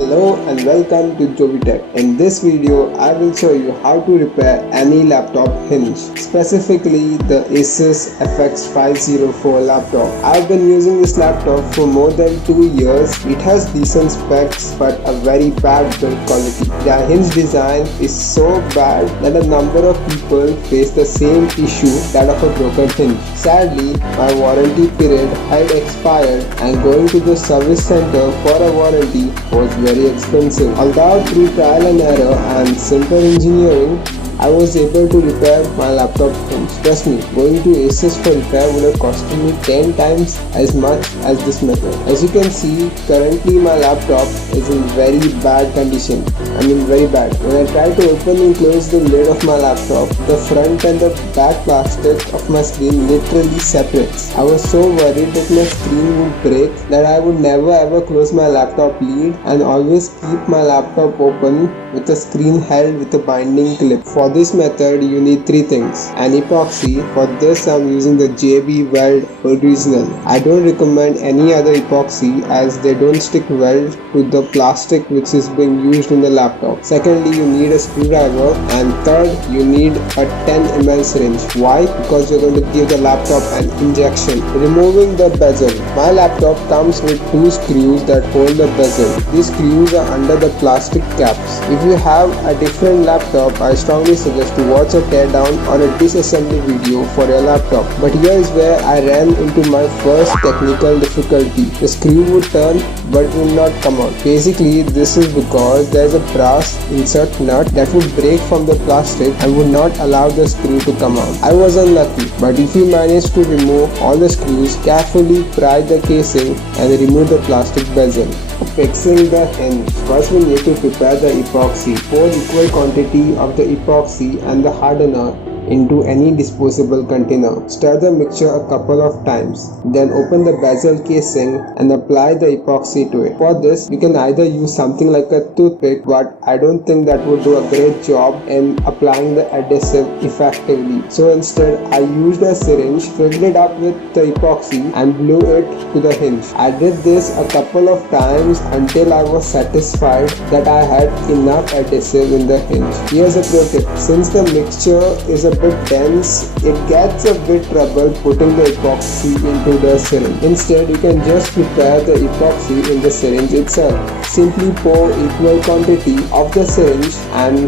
Hello and welcome to Jovitech. In this video, I will show you how to repair any laptop hinge, specifically the ASUS FX504 laptop. I've been using this laptop for more than 2 years. It has decent specs but a very bad build quality. The hinge design is so bad that a number of people face the same issue, that of a broken hinge. Sadly, my warranty period had expired and going to the service center for a warranty was very expensive. Although through trial and error and simple engineering, I was able to repair my laptop hinge. Trust me, going to ASUS for repair would have costed me 10 times as much as this method. As you can see, currently my laptop is in very bad condition. Very bad. When I try to open and close the lid of my laptop, the front and the back plastic of my screen literally separates. I was so worried that my screen would break that I would never ever close my laptop lid and always keep my laptop open with the screen held with a binding clip. For this method, you need 3 things. An epoxy. For this, I'm using the JB Weld Original. I don't recommend any other epoxy as they don't stick well to the plastic which is being used in the laptop. Secondly, you need a screwdriver, and third, you need a 10 ml syringe. Why? Because you're going to give the laptop an injection. Removing the bezel. My laptop comes with 2 screws that hold the bezel. These screws are under the plastic caps. If you have a different laptop, I strongly suggest to watch a teardown or a disassembly video for your laptop. But here is where I ran into my first technical difficulty. The screw would turn but would not come out. Basically, this is because there is a brass insert nut that would break from the plastic and would not allow the screw to come out. I was unlucky, but if you manage to remove all the screws, carefully pry the casing and remove the plastic bezel. Fixing the hinge. First, we need to prepare the epoxy. Pour equal quantity of the epoxy and the hardener into any disposable container. Stir the mixture a couple of times. Then open the bezel casing and apply the epoxy to it. For this, you can either use something like a toothpick, but I don't think that would do a great job in applying the adhesive effectively. So instead, I used a syringe, filled it up with the epoxy and blew it to the hinge. I did this a couple of times until I was satisfied that I had enough adhesive in the hinge. Here's a pro tip. Since the mixture is a bit dense, it gets a bit trouble putting the epoxy into the syringe. Instead, you can just prepare the epoxy in the syringe itself. Simply pour equal quantity of the syringe and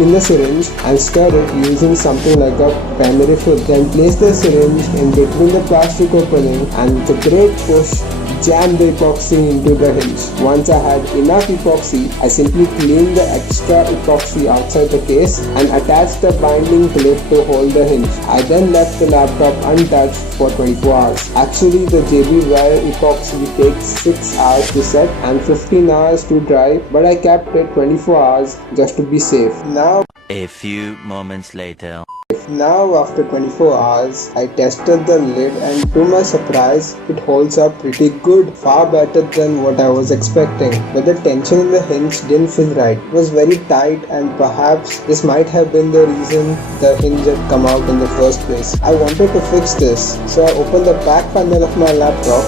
in the syringe and stir it using something like a pen refill. Then place the syringe in between the plastic opening and with a great push, jam the epoxy into the hinge. Once I had enough epoxy, I simply cleaned the extra epoxy outside the case and attached the binding clip to hold the hinge. I then left the laptop untouched for 24 hours. Actually, the JB Wire epoxy takes 6 hours to set and 15 hours to dry, but I kept it 24 hours just to be safe. A few moments later. Now after 24 hours, I tested the lid and to my surprise, it holds up pretty good, far better than what I was expecting. But the tension in the hinge didn't feel right. It was very tight and perhaps this might have been the reason the hinge had come out in the first place. I wanted to fix this, so I opened the back panel of my laptop.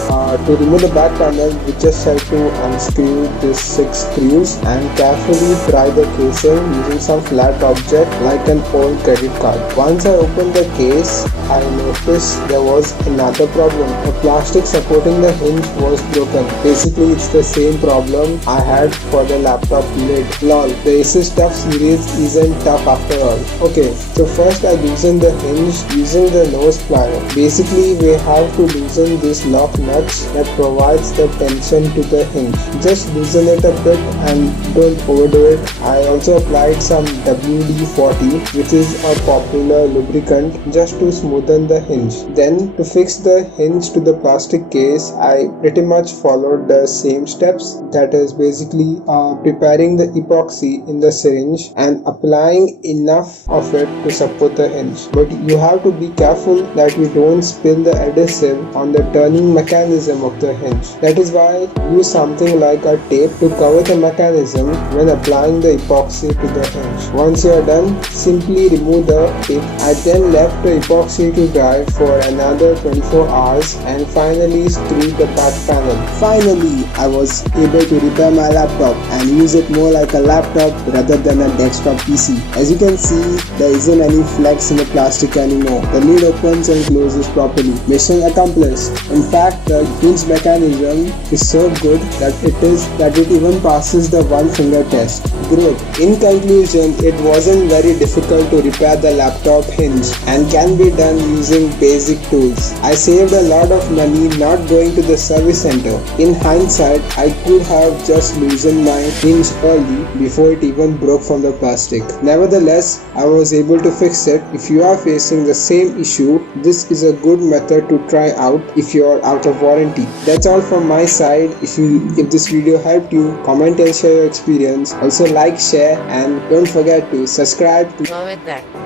To remove the back panel, we just have to unscrew these 6 screws and carefully pry the casing using some flat object like an old credit card. Once I opened the case, I noticed there was another problem. The plastic supporting the hinge was broken. Basically, it's the same problem I had for the laptop lid. Lol, the ASUS Tough series isn't tough after all. Okay, so first I loosened the hinge using the nose plier. Basically, we have to loosen this lock nuts that provides the tension to the hinge. Just loosen it a bit and don't overdo it. I also applied some WD-40, which is a popular lubricant, just to smoothen the hinge. Then to fix the hinge to the plastic case, I pretty much followed the same steps. That is basically preparing the epoxy in the syringe and applying enough of it to support the hinge. But you have to be careful that you don't spill the adhesive on the turning mechanism of the hinge. That is why use something like a tape to cover the mechanism when applying the epoxy to the hinge. Once Once you are done, simply remove the tip. I then left the epoxy to dry for another 24 hours and finally screwed the back panel. Finally, I was able to repair my laptop and use it more like a laptop rather than a desktop PC. As you can see, there isn't any flex in the plastic anymore. The lid opens and closes properly. Mission accomplished. In fact, the hinge mechanism is so good that it even passes the one finger test. Great. In conclusion, it wasn't very difficult to repair the laptop hinge and can be done using basic tools. I saved a lot of money not going to the service center. In hindsight, I could have just loosened my hinge early before it even broke from the plastic. Nevertheless, I was able to fix it. If you are facing the same issue, this is a good method to try out if you are out of warranty. That's all from my side. If this video helped you, comment and share your experience. Also like, share and don't forget to subscribe to Go with that.